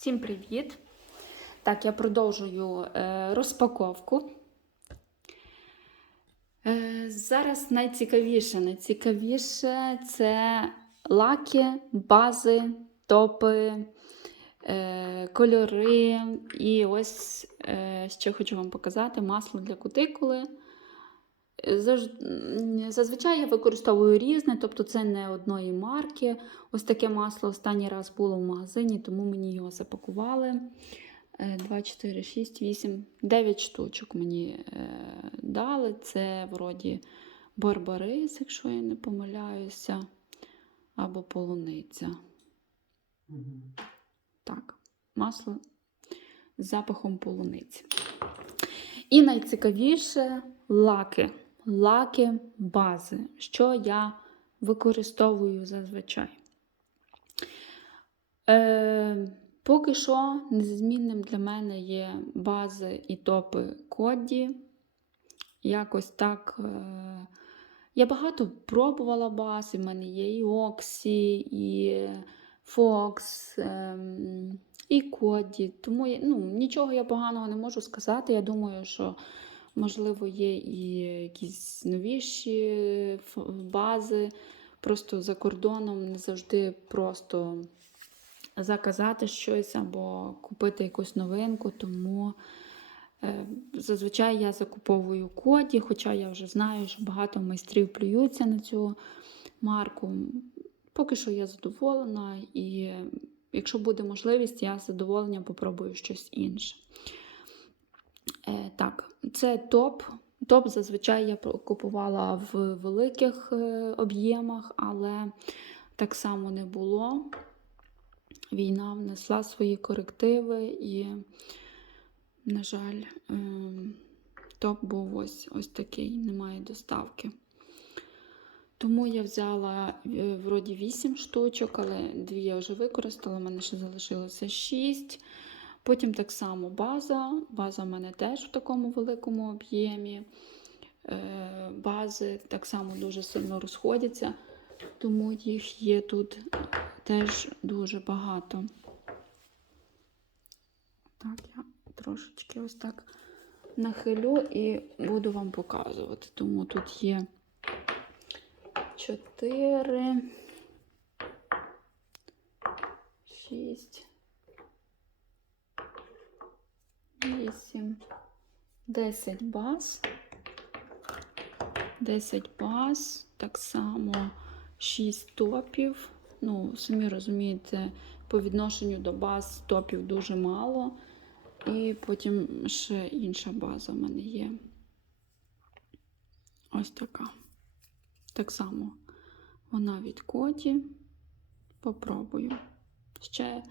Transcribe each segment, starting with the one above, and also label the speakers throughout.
Speaker 1: Всім привіт! Так, я продовжую е, розпаковку. Е, зараз найцікавіше, найцікавіше це лаки, бази, топи, е, кольори. І ось е, ще хочу вам показати масло для кутикули. Зазвичай я використовую різне, тобто це не одної марки. Ось таке масло останній раз було в магазині, тому мені його запакували. 2, 4, 6, 8, 9 штучок мені е, дали. Це вроді барбарис, якщо я не помиляюся, або полуниця. Так, масло з запахом полуниці. І найцікавіше лаки. Лаки бази, що я використовую зазвичай. Е, поки що незмінним для мене є бази і топи коді. Якось так. Е, я багато пробувала баз, і в мене є і Оксі, і Фокс, ем, і Коді. Тому ну, нічого я поганого не можу сказати. Я думаю, що можливо є і якісь новіші бази. Просто за кордоном не завжди просто заказати щось або купити якусь новинку, тому е, зазвичай я закуповую коді, хоча я вже знаю, що багато майстрів плюються на цю марку. Поки що я задоволена, і якщо буде можливість, я з задоволенням попробую щось інше. Е, так, це топ. Топ зазвичай я купувала в великих е, об'ємах, але так само не було. Війна внесла свої корективи, і, на жаль, ем, топ був ось, ось такий, немає доставки. Тому я взяла е, вроді 8 штучок, але дві я вже використала, у мене ще залишилося 6. Потім так само база. База в мене теж в такому великому об'ємі. Е, Бази так само дуже сильно розходяться, тому їх є тут теж дуже багато. Так, я трошечки ось так нахилю і буду вам показувати. Тому тут є 4, 6, 8, 10 баз. 10 баз, так само 6 топів. Ну, самі розумієте, по відношенню до баз топів дуже мало. І потім ще інша база в мене є. Ось така. Так само вона від коді. Попробую. Ще,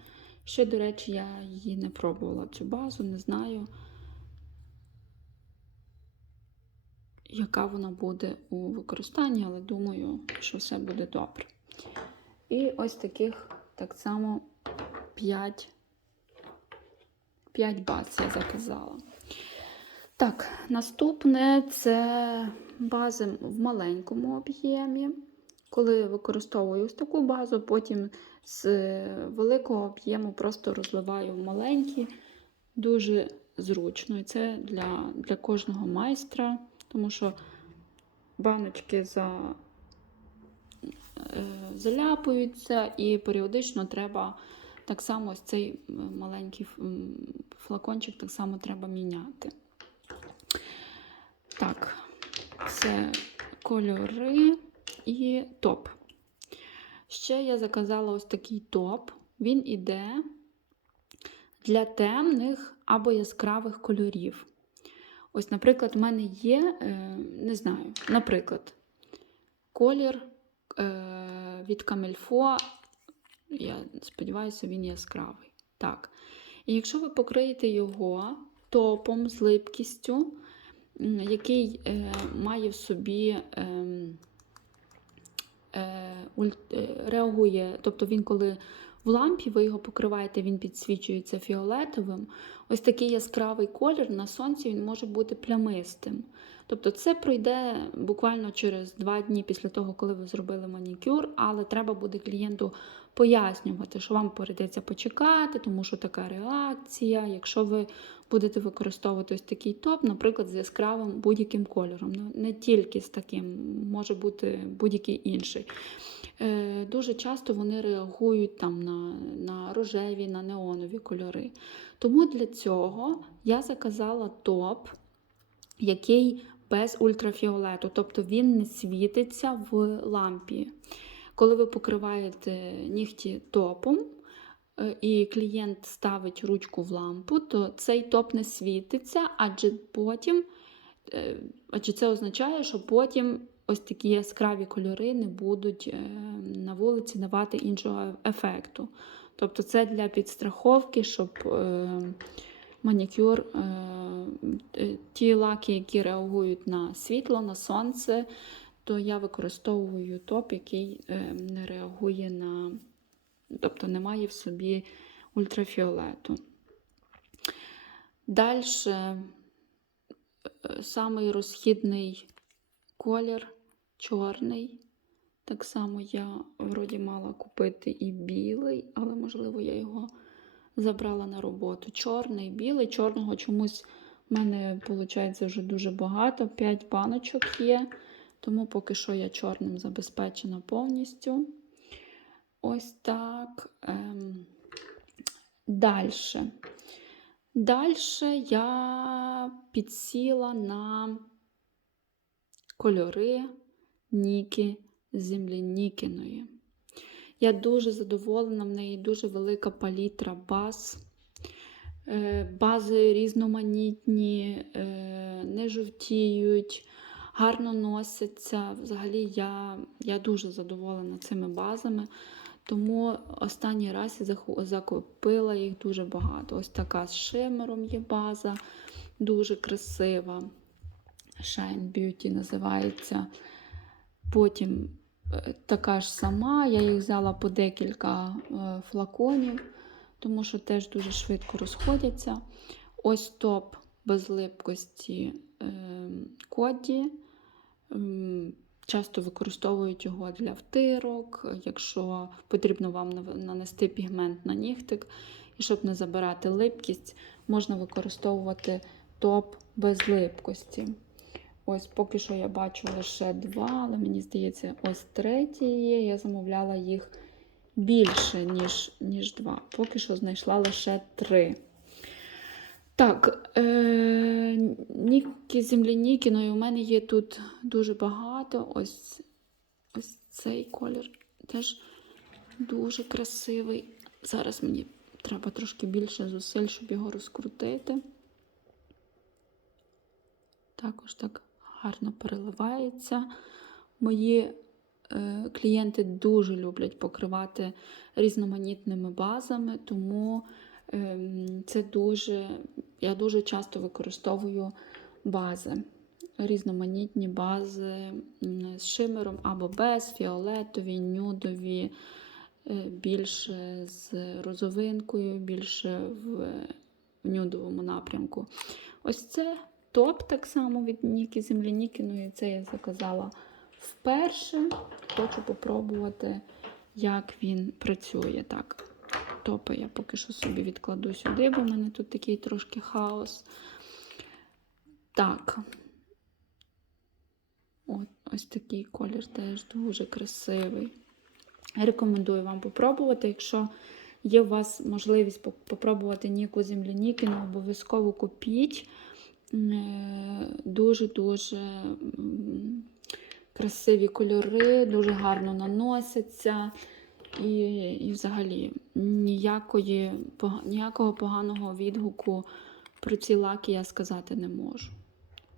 Speaker 1: ще, до речі, я її не пробувала цю базу, не знаю, яка вона буде у використанні, але думаю, що все буде добре. І ось таких так само 5, 5 баз я заказала. Так, наступне це бази в маленькому об'ємі. Коли використовую ось таку базу, потім з великого об'єму просто розливаю в маленькі, дуже зручно. І це для, для кожного майстра, тому що баночки за, е, заляпуються і періодично треба так само ось цей маленький флакончик так само треба міняти. Так, це кольори і топ. Ще я заказала ось такий топ. Він іде для темних або яскравих кольорів. Ось, наприклад, в мене є, е, не знаю, наприклад, колір е, від Камельфо. Я сподіваюся, він яскравий. Так. І якщо ви покриєте його топом з липкістю, який е, має в собі е, е, уль- е, реагує, тобто він, коли в лампі ви його покриваєте, він підсвічується фіолетовим. Ось такий яскравий колір на сонці він може бути плямистим. Тобто це пройде буквально через два дні після того, коли ви зробили манікюр, але треба буде клієнту пояснювати, що вам прийдеться почекати, тому що така реакція. Якщо ви будете використовувати ось такий топ, наприклад, з яскравим будь-яким кольором, ну, не тільки з таким, може бути будь-який інший. Е, Дуже часто вони реагують там на, на рожеві, на неонові кольори. Тому для цього я заказала топ, який без ультрафіолету, тобто він не світиться в лампі. Коли ви покриваєте нігті топом, е, і клієнт ставить ручку в лампу, то цей топ не світиться, адже потім, е, адже це означає, що потім ось такі яскраві кольори не будуть е, на вулиці давати іншого ефекту. Тобто це для підстраховки, щоб манікюр, е, е, ті лаки, які реагують на світло, на сонце, то я використовую топ, який е, не реагує на, тобто не має в собі ультрафіолету. Далі самий розхідний колір чорний. Так само я вроді мала купити і білий, але, можливо, я його забрала на роботу. Чорний, білий, чорного чомусь в мене, виходить, вже дуже багато. 5 баночок є, тому поки що я чорним забезпечена повністю. Ось так. Ем. Далі. Далі я підсіла на кольори Ніки землянікіної. Я дуже задоволена, в неї дуже велика палітра баз. Е, Бази різноманітні, е, не жовтіють, гарно носяться. Взагалі я, я дуже задоволена цими базами. Тому останній раз я закупила їх дуже багато. Ось така з шимером є база, дуже красива. Shine Beauty називається. Потім така ж сама, я їх взяла по декілька е, флаконів, тому що теж дуже швидко розходяться. Ось топ без липкості е, коді. Часто використовують його для втирок, якщо потрібно вам нанести пігмент на нігтик, і щоб не забирати липкість, можна використовувати топ без липкості. Ось поки що я бачу лише два, але мені здається, ось третій є. Я замовляла їх більше, ніж, ніж два. Поки що знайшла лише три. Так, е- Ніки землянікіної у мене є тут дуже багато. Ось, ось цей колір теж дуже красивий. Зараз мені треба трошки більше зусиль, щоб його розкрутити. Також так гарно переливається. Мої е, клієнти дуже люблять покривати різноманітними базами, тому ем, це дуже, я дуже часто використовую бази. Різноманітні бази з шимером або без, фіолетові, нюдові, е, більше з розовинкою, більше в нюдовому напрямку. Ось це топ так само від Ніки Землянікіної. Це я заказала вперше. Хочу попробувати, як він працює. Так, топи я поки що собі відкладу сюди, бо в мене тут такий трошки хаос. Так. От, ось такий колір теж дуже красивий. Рекомендую вам попробувати. Якщо є у вас можливість попробувати Ніку Землянікіну, обов'язково купіть. Е, Дуже-дуже красиві кольори, дуже гарно наносяться. І, і взагалі ніякої, ніякого поганого відгуку про ці лаки я сказати не можу.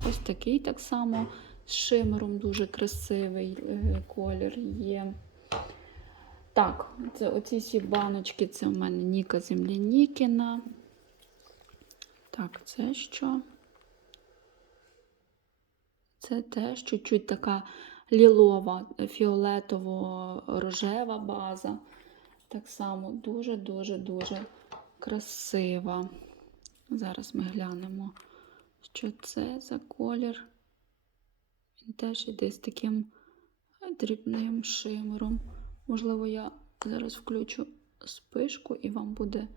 Speaker 1: Ось такий так само з шимером дуже красивий е, колір є. Так, це оці всі баночки, це у мене Ніка Землянікіна. Так, це що? Це теж чуть-чуть така лілова, фіолетово-рожева база. Так само дуже-дуже-дуже красива. Зараз ми глянемо, що це за колір. Він теж іде з таким дрібним шимером. Можливо, я зараз включу спишку і вам буде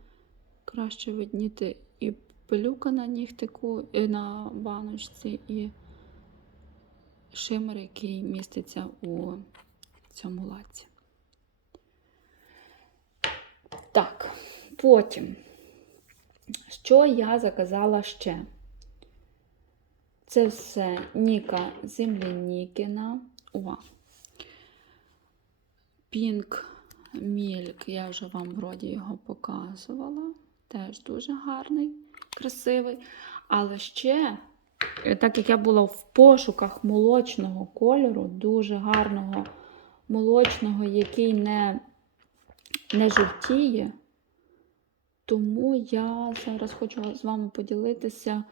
Speaker 1: краще видніти і пилюка на нігтику, і на баночці, і шимер, який міститься у цьому лаці. Так, потім, що я заказала ще? Це все Ніка Землянікіна. О. Пінк Мільк, я вже вам вроді його показувала. Теж дуже гарний, красивий. Але ще, так як я була в пошуках молочного кольору, дуже гарного молочного, який не, не жовтіє, тому я зараз хочу з вами поділитися.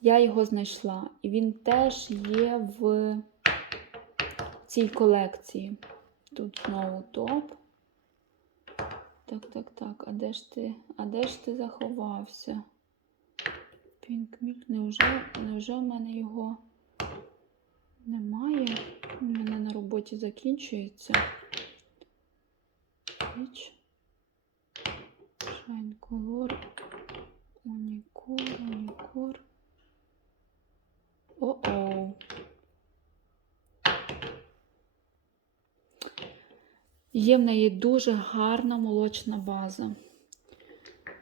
Speaker 1: Я його знайшла. І він теж є в цій колекції. Тут знову топ. Так, так, так. А де ж ти? А де ж ти заховався? Пінкміль, невже, невже в мене його немає? У мене на роботі закінчується. Річ. Шайн колор. Унікор, унікор. О-оу. Є в неї дуже гарна молочна база.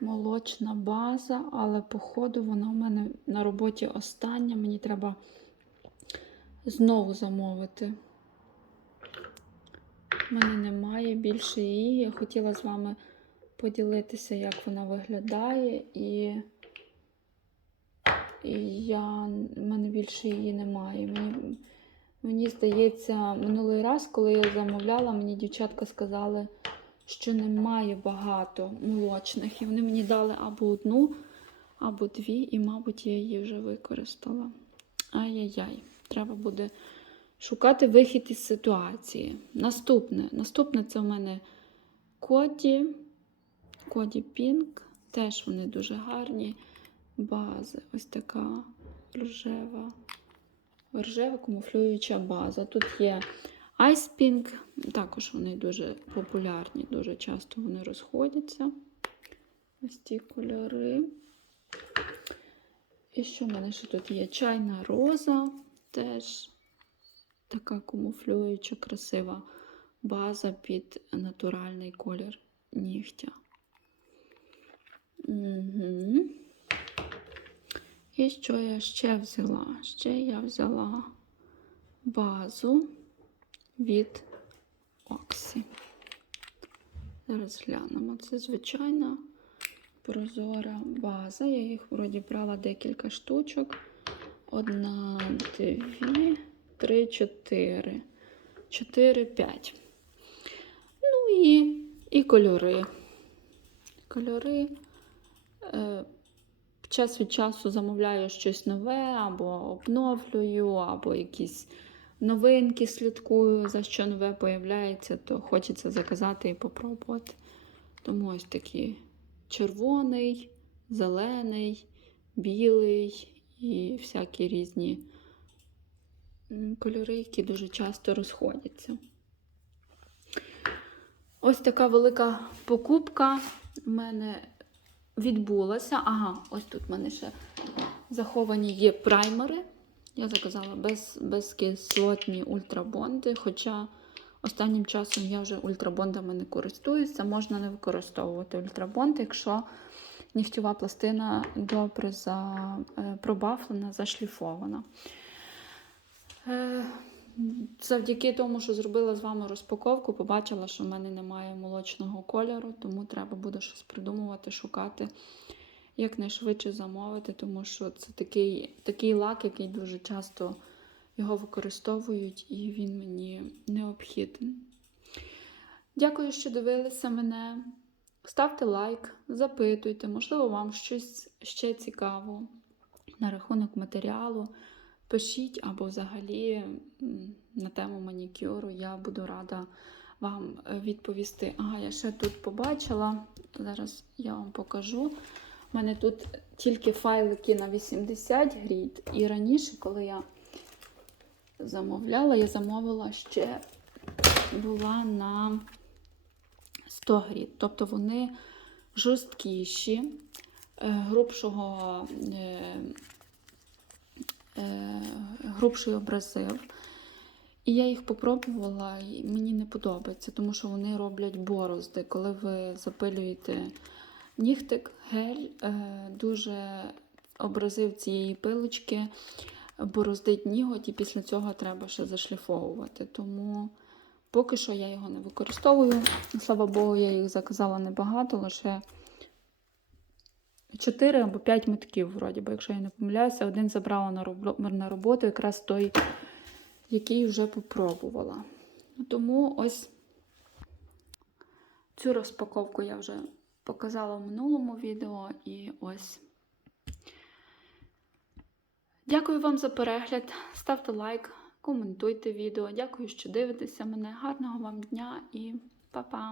Speaker 1: Молочна база, але, походу, вона у мене на роботі остання. Мені треба знову замовити. У мене немає більше її. Я хотіла з вами поділитися, як вона виглядає, і, і я, в мене більше її немає. Мені, мені здається, минулий раз, коли я замовляла, мені дівчатка сказали, що немає багато молочних. І вони мені дали або одну, або дві, і, мабуть, я її вже використала. Ай-яй-яй, треба буде шукати вихід із ситуації. Наступне. Наступне це у мене коді. Коді Пінк. Теж вони дуже гарні. Бази. Ось така рожева. Рожева камуфлююча база. Тут є Pink. Також вони дуже популярні, дуже часто вони розходяться. Ось ці кольори. І що в мене ще тут є? Чайна роза. Теж така камуфлююча, красива база під натуральний колір нігтя. Угу. І що я ще взяла? Ще я взяла базу від Оксі. Зараз глянемо. Це звичайна прозора база. Я їх вроді брала декілька штучок. Одна, дві, три, чотири. Чотири, п'ять. Ну і, і кольори. Кольори. Е, час від часу замовляю щось нове, або обновлюю, або якісь новинки слідкую, за що нове появляється, то хочеться заказати і попробувати. Тому ось такий червоний, зелений, білий і всякі різні кольори, які дуже часто розходяться. Ось така велика покупка в мене відбулася. Ага, ось тут в мене ще заховані є праймери. Я заказала без, безкислотні ультрабонди, хоча останнім часом я вже ультрабондами не користуюся. Можна не використовувати ультрабонд, якщо нігтєва пластина добре за, е, пробафлена, зашліфована. Е, Завдяки тому, що зробила з вами розпаковку, побачила, що в мене немає молочного кольору, тому треба буде щось придумувати, шукати, якнайшвидше замовити, тому що це такий, такий лак, який дуже часто його використовують, і він мені необхідний. Дякую, що дивилися мене. Ставте лайк, запитуйте, можливо, вам щось ще цікаво на рахунок матеріалу. Пишіть або взагалі на тему манікюру. Я буду рада вам е, відповісти. Ага, я ще тут побачила. Зараз я вам покажу. У мене тут тільки файлики на 80 грід. І раніше, коли я замовляла. Я замовила ще була на 100 гріт. Тобто вони жорсткіші, е, грубшого, е, е, грубший абразив. І я їх попробувала, і мені не подобається, тому що вони роблять борозди. Коли ви запилюєте нігтик, гель, е, дуже образив цієї пилочки, бороздить ніготь, і після цього треба ще зашліфовувати. Тому поки що я його не використовую. Слава Богу, я їх заказала небагато, лише 4 або 5 митків, вроді, бо якщо я не помиляюся, один забрала на робо- на роботу якраз той, який вже попробувала. Тому ось цю розпаковку я вже показала в минулому відео і ось. Дякую вам за перегляд. Ставте лайк, коментуйте відео. Дякую, що дивитеся мене. Гарного вам дня і па-па!